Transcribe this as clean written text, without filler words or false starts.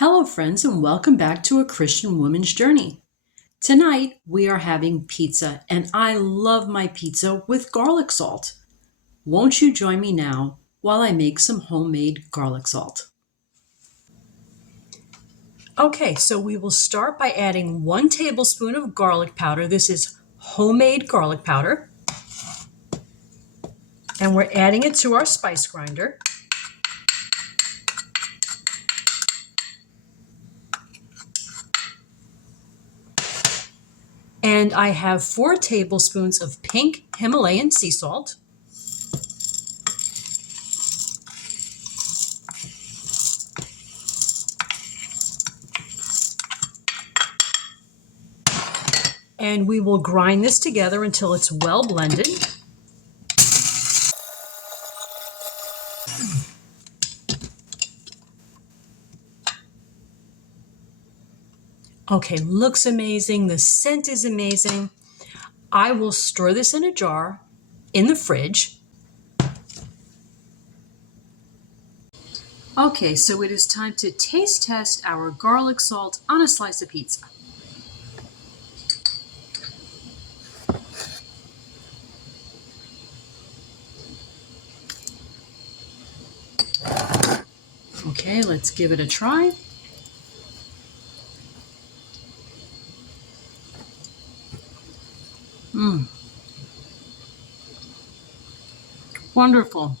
Hello, friends, and welcome back to A Christian Woman's Journey. Tonight, we are having pizza, and I love my pizza with garlic salt. Won't you join me now while I make some homemade garlic salt? Okay, so we will start by adding 1 tablespoon of garlic powder. This is homemade garlic powder. And we're adding it to our spice grinder. And I have 4 tablespoons of pink Himalayan sea salt. And we will grind this together until it's well blended. Okay, looks amazing. The scent is amazing. I will store this in a jar in the fridge. Okay, so it is time to taste test our garlic salt on a slice of pizza. Okay, let's give it a try. Wonderful.